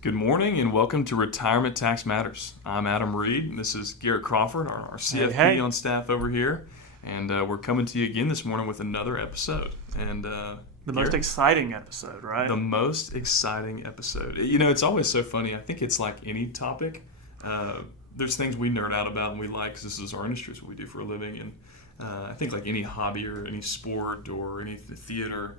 Good morning and welcome to Retirement Tax Matters. I'm Adam Reed and this is Garrett Crawford, our CFP Hey. on staff over here. And we're coming to you again this morning with another episode. And The most Garrett, exciting episode, right? the most exciting episode. You know, it's always so funny. I think it's like any topic. There's things we nerd out about and we like because this is our industry, it's what we do for a living. And I think like any hobby or any sport or any theater,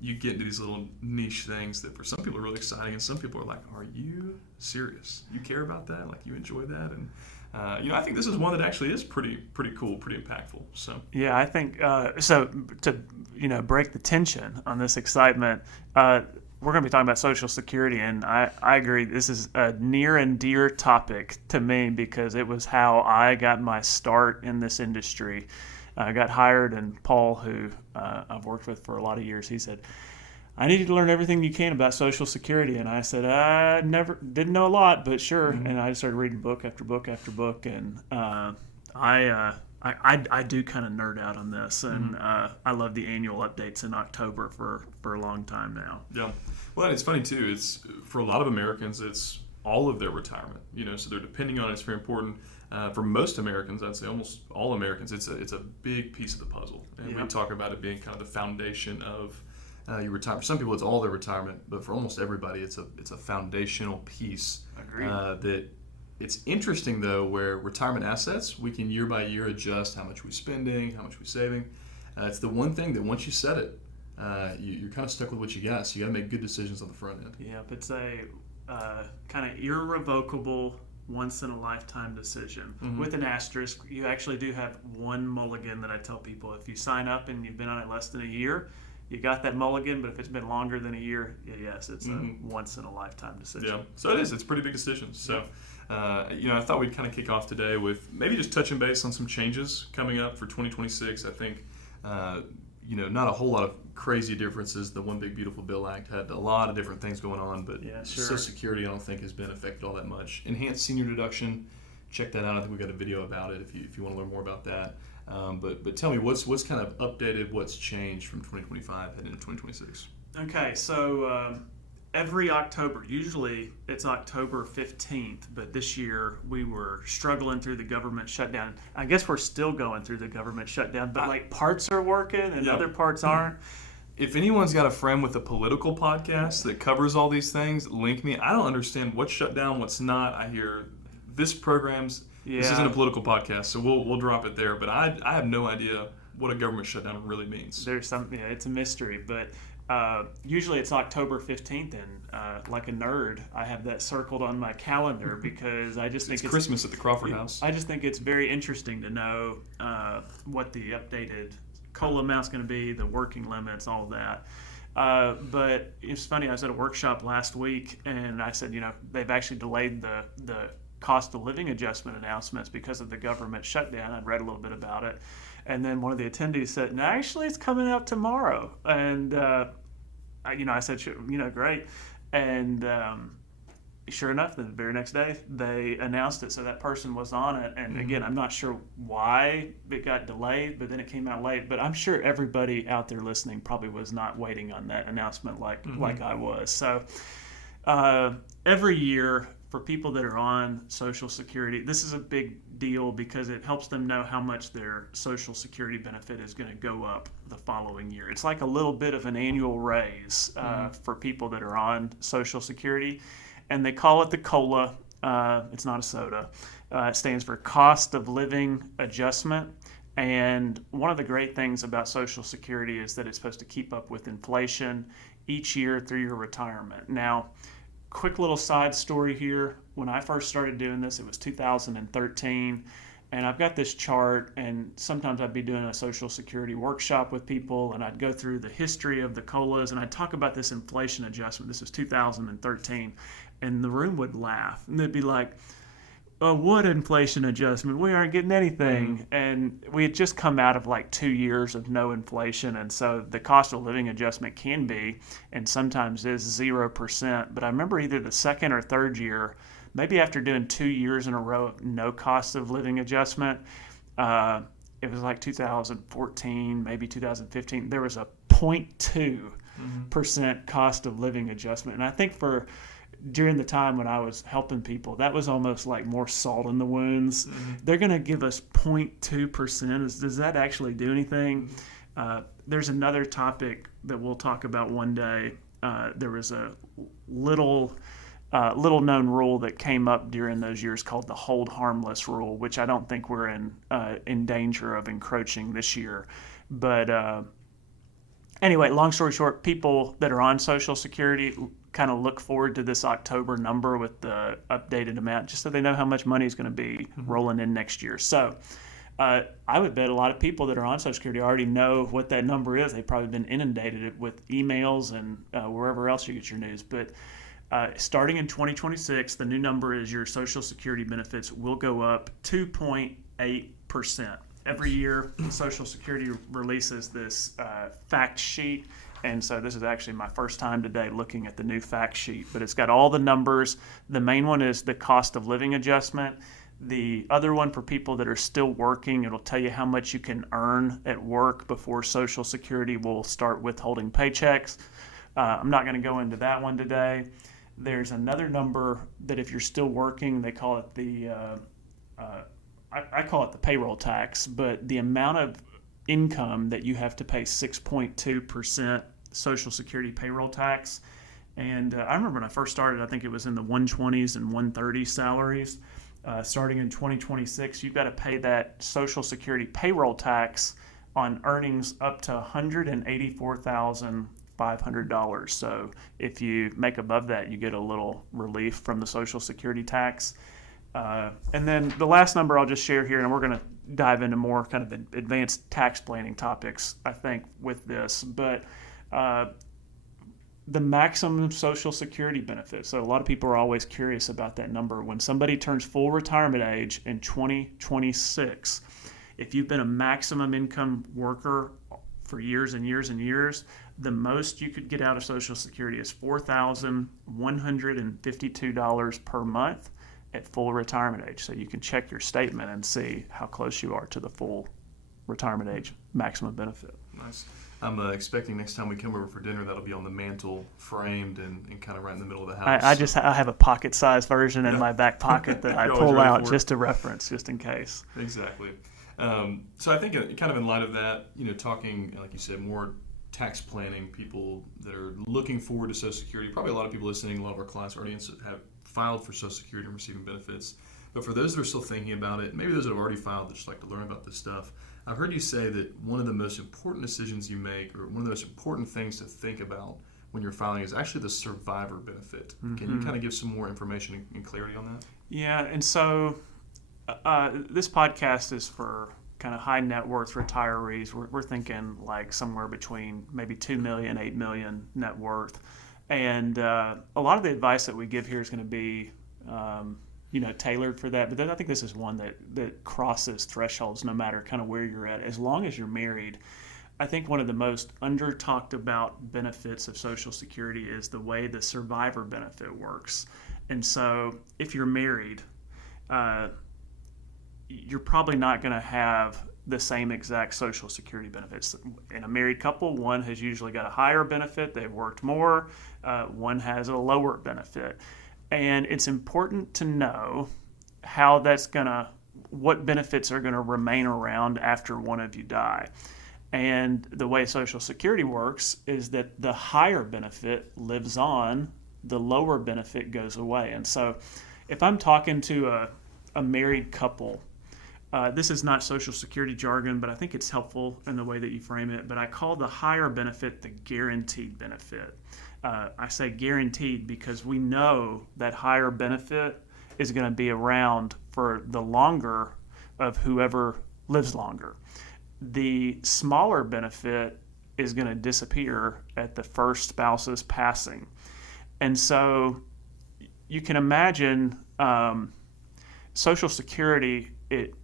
you get into these little niche things that for some people are really exciting and some people are like, are you serious? You care about that? Like you enjoy that? And I think this is one that actually is pretty cool, pretty impactful. So Yeah, I think so. To break the tension on this excitement, we're going to be talking about Social Security, and I agree. This is a near and dear topic to me because it was how I got my start in this industry. I got hired, and Paul, who I've worked with for a lot of years, he said, I need you to learn everything you can about Social Security. And I said, I didn't know a lot, but sure. Mm-hmm. And I started reading book after book after book. And I do kind of nerd out on this. And I love the annual updates in October for a long time now. yeah, well, and it's funny too. It's for a lot of Americans, it's all of their retirement. So they're depending on it. It's very important. For most Americans, I'd say almost all Americans, it's a big piece of the puzzle. And we talk about it being kind of the foundation of your retirement. For some people, it's all their retirement, but for almost everybody, it's a foundational piece. Agreed. That it's interesting though, where retirement assets, we can year by year adjust how much we're spending, how much we're saving. It's the one thing that once you set it, you're kind of stuck with what you got. So you got to make good decisions on the front end. Yep, it's a kind of irrevocable, once-in-a-lifetime decision. Mm-hmm. With an asterisk, you actually do have one mulligan that I tell people. If you sign up and you've been on it less than a year, you got that mulligan, but if it's been longer than a year, yes, it's a once-in-a-lifetime decision. Yeah, so it is. It's pretty big decisions. So, I thought we'd kind of kick off today with maybe just touching base on some changes coming up for 2026. I think, not a whole lot of crazy differences. The One Big Beautiful Bill Act had a lot of different things going on, but Yeah, sure. Social Security I don't think has been affected all that much. Enhanced senior deduction, check that out. I think we got a video about it if you want to learn more about that. But tell me what's kind of updated, what's changed from 2025 heading into 2026. Okay, so every October, usually it's October 15th, but this year we were struggling through the government shutdown. I guess we're still going through the government shutdown, but like parts are working and Yeah. other parts aren't. If anyone's got a friend with a political podcast that covers all these things, link me. I don't understand what's shut down, what's not. I hear this program's. This Yeah. isn't a political podcast, so we'll drop it there. But I have no idea what a government shutdown really means. There's it's a mystery, but usually it's October 15th, and like a nerd, I have that circled on my calendar because I just think It's Christmas at the Crawford House. I just think it's very interesting to know what the updated COLA amount's going to be, the working limits, all of that. But it's funny, I was at a workshop last week, and I said, they've actually delayed the cost of living adjustment announcements because of the government shutdown. I'd read a little bit about it. And then one of the attendees said, no, actually, it's coming out tomorrow. And, I said, sure, great. And sure enough, the very next day, they announced it. So that person was on it. And again, I'm not sure why it got delayed, but then it came out late. But I'm sure everybody out there listening probably was not waiting on that announcement like I was. So every year, for people that are on Social Security, this is a big deal because it helps them know how much their Social Security benefit is going to go up the following year. It's like a little bit of an annual raise for people that are on Social Security, and they call it the COLA. It's not a soda. It stands for Cost of Living Adjustment. And one of the great things about Social Security is that it's supposed to keep up with inflation each year through your retirement. Now, quick little side story here. When I first started doing this, it was 2013, and I've got this chart, and sometimes I'd be doing a Social Security workshop with people, and I'd go through the history of the COLAs, and I'd talk about this inflation adjustment. This was 2013, and the room would laugh, and they'd be like, oh, what inflation adjustment? We aren't getting anything. And we had just come out of like 2 years of no inflation. And so the cost of living adjustment can be, and sometimes is 0%. But I remember either the second or third year, maybe after doing 2 years in a row of no cost of living adjustment, it was like 2014, maybe 2015, there was a 0.2% cost of living adjustment. And I think for during the time when I was helping people, that was almost like more salt in the wounds. Mm-hmm. They're going to give us 0.2%. Does that actually do anything? There's another topic that we'll talk about one day. There was a little known rule that came up during those years called the hold harmless rule, which I don't think we're in danger of encroaching this year. But anyway, long story short, people that are on Social Security kind of look forward to this October number with the updated amount, just so they know how much money is going to be rolling in next year. So I would bet a lot of people that are on Social Security already know what that number is. They've probably been inundated with emails and wherever else you get your news. But starting in 2026, the new number is your Social Security benefits will go up 2.8%. Every year, Social Security releases this fact sheet. And so this is actually my first time today looking at the new fact sheet. But it's got all the numbers. The main one is the cost of living adjustment. The other one for people that are still working, it'll tell you how much you can earn at work before Social Security will start withholding paychecks. I'm not going to go into that one today. There's another number that if you're still working, they call it the I call it the payroll tax, but the amount of income that you have to pay 6.2% Social Security payroll tax. And I remember when I first started, I think it was in the 120s and 130s salaries. Starting in 2026, you've got to pay that Social Security payroll tax on earnings up to $184,500. So if you make above that, you get a little relief from the Social Security tax. And then the last number I'll just share here, and we're going to dive into more kind of advanced tax planning topics, I think, with this. But the maximum Social Security benefit. So a lot of people are always curious about that number. When somebody turns full retirement age in 2026, if you've been a maximum income worker for years and years and years, the most you could get out of Social Security is $4,152 per month at full retirement age. So you can check your statement and see how close you are to the full retirement age maximum benefit. Nice. I'm expecting next time we come over for dinner, that'll be on the mantle, framed and kind of right in the middle of the house. I have a pocket-sized version in my back pocket that I pull out just to reference, just in case. Exactly. So I think kind of in light of that, talking, like you said, more tax planning, people that are looking forward to Social Security, probably a lot of people listening, a lot of our clients already have filed for Social Security and receiving benefits. But for those that are still thinking about it, maybe those that have already filed that just like to learn about this stuff, I've heard you say that one of the most important decisions you make, or one of the most important things to think about when you're filing, is actually the survivor benefit. Mm-hmm. Can you kind of give some more information and clarity on that? Yeah, and so this podcast is for kind of high net worth retirees. We're thinking like somewhere between maybe 2 million, 8 million net worth. And a lot of the advice that we give here is going to be tailored for that. But then I think this is one that crosses thresholds no matter kind of where you're at. As long as you're married, I think one of the most under talked about benefits of Social Security is the way the survivor benefit works. And so if you're married, you're probably not going to have the same exact Social Security benefits. In a married couple, one has usually got a higher benefit. They've worked more. One has a lower benefit. And it's important to know how what benefits are going to remain around after one of you die. And the way Social Security works is that the higher benefit lives on, the lower benefit goes away. And so if I'm talking to a married couple, this is not Social Security jargon, but I think it's helpful in the way that you frame it. But I call the higher benefit the guaranteed benefit. I say guaranteed because we know that higher benefit is going to be around for the longer of whoever lives longer. The smaller benefit is going to disappear at the first spouse's passing. And so you can imagine Social Security, it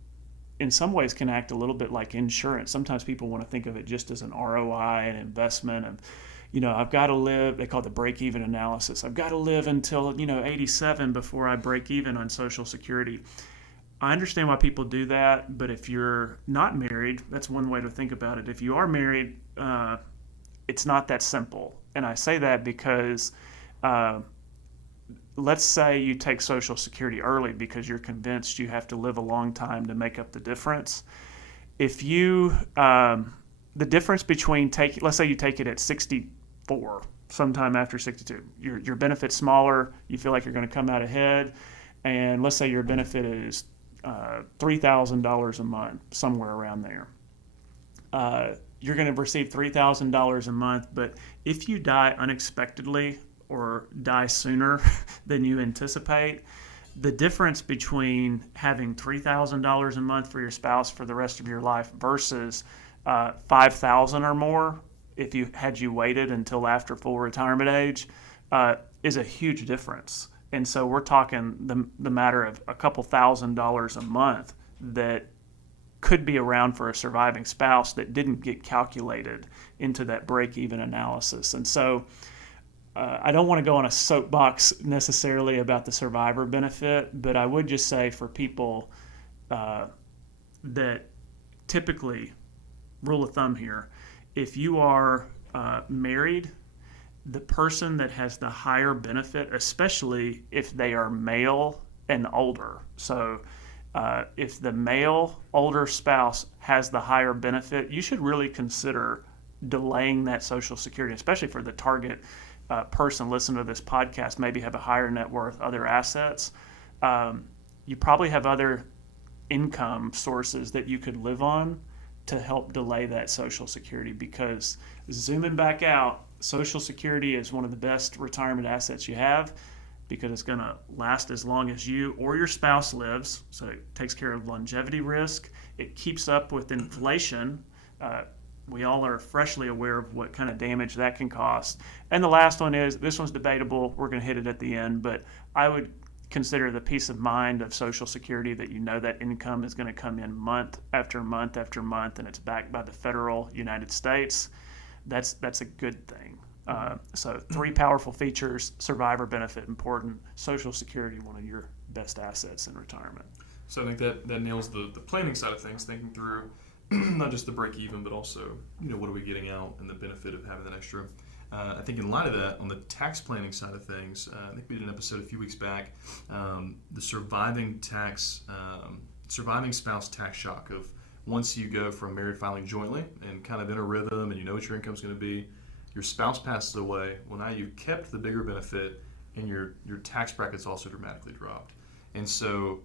in some ways can act a little bit like insurance. Sometimes people want to think of it just as an ROI, an investment, and I've got to live, they call it the break-even analysis. I've got to live until, 87 before I break even on Social Security. I understand why people do that, but if you're not married, that's one way to think about it. If you are married, it's not that simple. And I say that because let's say you take Social Security early because you're convinced you have to live a long time to make up the difference. If you, the difference between let's say you take it at 64, sometime after 62, your benefit's smaller, you feel like you're going to come out ahead, and let's say your benefit is $3,000 a month, somewhere around there. You're going to receive $3,000 a month, but if you die unexpectedly or die sooner than you anticipate, the difference between having $3,000 a month for your spouse for the rest of your life versus $5,000 or more, if you waited until after full retirement age, is a huge difference. And so we're talking the matter of a couple $1,000s a month that could be around for a surviving spouse that didn't get calculated into that break-even analysis. And so I don't want to go on a soapbox necessarily about the survivor benefit, but I would just say for people that typically, rule of thumb here, if you are married, the person that has the higher benefit, especially if they are male and older. So if the male older spouse has the higher benefit, you should really consider delaying that Social Security, especially for the target person listening to this podcast, maybe have a higher net worth, other assets. You probably have other income sources that you could live on to help delay that Social Security, because zooming back out, Social Security is one of the best retirement assets you have because it's going to last as long as you or your spouse lives. So it takes care of longevity risk. It keeps up with inflation. We all are freshly aware of what kind of damage that can cost. And the last one is, this one's debatable. We're going to hit it at the end, but I would consider the peace of mind of Social Security that you know that income is going to come in month after month after month, and it's backed by the federal United States. That's a good thing. So 3 powerful features: survivor benefit, important; Social Security, one of your best assets in retirement. So I think that nails the planning side of things, thinking through not just the break even, but also, what are we getting out and the benefit of having that extra. I think in light of that, on the tax planning side of things, I think we did an episode a few weeks back, the surviving spouse tax shock of once you go from married filing jointly and kind of in a rhythm and you know what your income is going to be, your spouse passes away. Well, now you've kept the bigger benefit and your tax bracket's also dramatically dropped. And so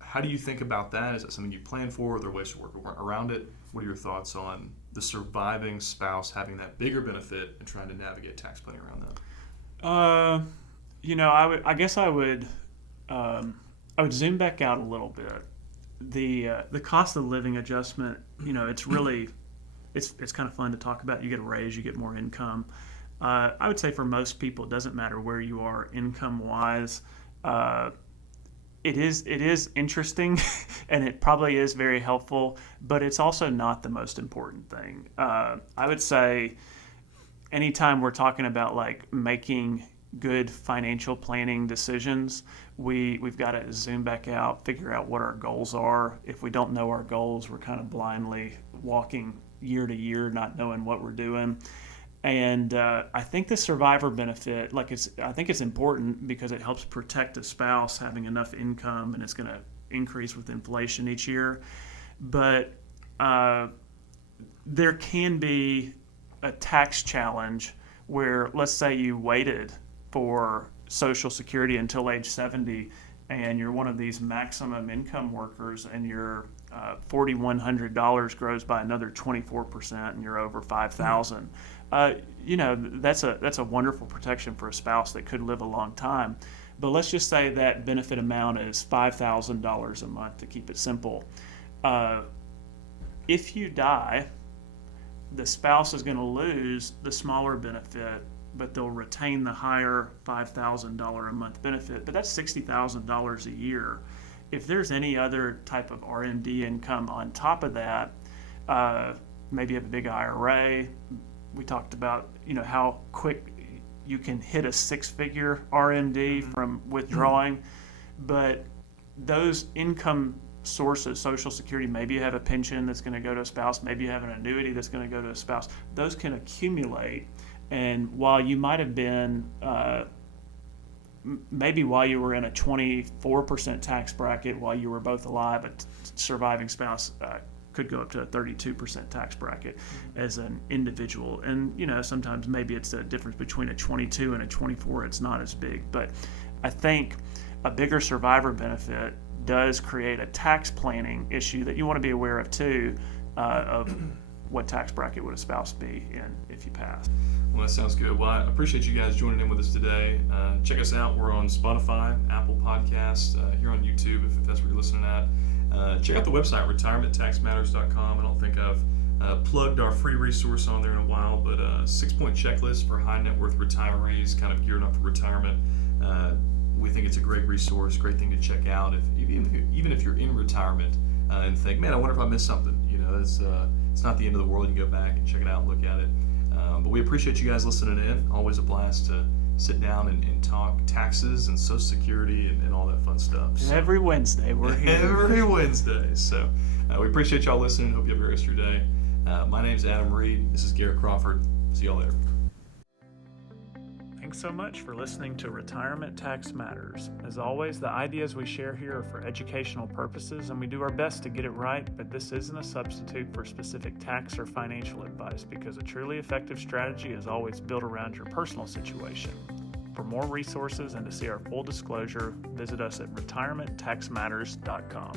how do you think about that? Is that something you plan for? Are there ways to work around it? What are your thoughts on the surviving spouse having that bigger benefit and trying to navigate tax planning around that? I guess I would zoom back out a little bit. The cost of living adjustment, it's really it's kind of fun to talk about. You get a raise, you get more income. I would say for most people, it doesn't matter where you are income wise. It is interesting, and it probably is very helpful, but it's also not the most important thing. I would say anytime we're talking about like making good financial planning decisions, we've got to zoom back out, figure out what our goals are. If we don't know our goals, we're kind of blindly walking year to year, not knowing what we're doing. And I think the survivor benefit, I think it's important because it helps protect a spouse having enough income, and it's going to increase with inflation each year. But there can be a tax challenge where, let's say you waited for Social Security until age 70, and you're one of these maximum income workers, and your $4,100 grows by another 24%, and you're over $5,000. That's a wonderful protection for a spouse that could live a long time. But let's just say that benefit amount is $5,000 a month, to keep it simple. If you die, the spouse is going to lose the smaller benefit, but they'll retain the higher $5,000 a month benefit. But that's $60,000 a year. If there's any other type of R&D income on top of that, maybe you have a big IRA. We talked about how quick you can hit a 6-figure R&D from withdrawing, but those income sources, Social Security, maybe you have a pension that's going to go to a spouse, maybe you have an annuity that's going to go to a spouse. Those can accumulate, and while you might have been maybe while you were in a 24% tax bracket while you were both alive, a surviving spouse could go up to a 32% tax bracket as an individual. And, sometimes maybe it's a difference between a 22 and a 24. It's not as big. But I think a bigger survivor benefit does create a tax planning issue that you want to be aware of too, of what tax bracket would a spouse be in if you pass. Well, that sounds good. Well, I appreciate you guys joining in with us today. Check us out. We're on Spotify, Apple Podcasts, here on YouTube if that's where you're listening at. Check out the website, retirementtaxmatters.com. I don't think I've plugged our free resource on there in a while, but a 6-point checklist for high net worth retirees kind of gearing up for retirement. We think it's a great resource, great thing to check out. Even if you're in retirement and think, man, I wonder if I missed something. It's not the end of the world. You can go back and check it out and look at it. But we appreciate you guys listening in. Always a blast to sit down and talk taxes and Social Security and all that fun stuff. So, every Wednesday we're here. Every Wednesday. So we appreciate y'all listening. Hope you have a great rest of your day. My name's Adam Reed. This is Garrett Crawford. See y'all later. Thanks so much for listening to Retirement Tax Matters. As always, the ideas we share here are for educational purposes, and we do our best to get it right, but this isn't a substitute for specific tax or financial advice because a truly effective strategy is always built around your personal situation. For more resources and to see our full disclosure, visit us at retirementtaxmatters.com.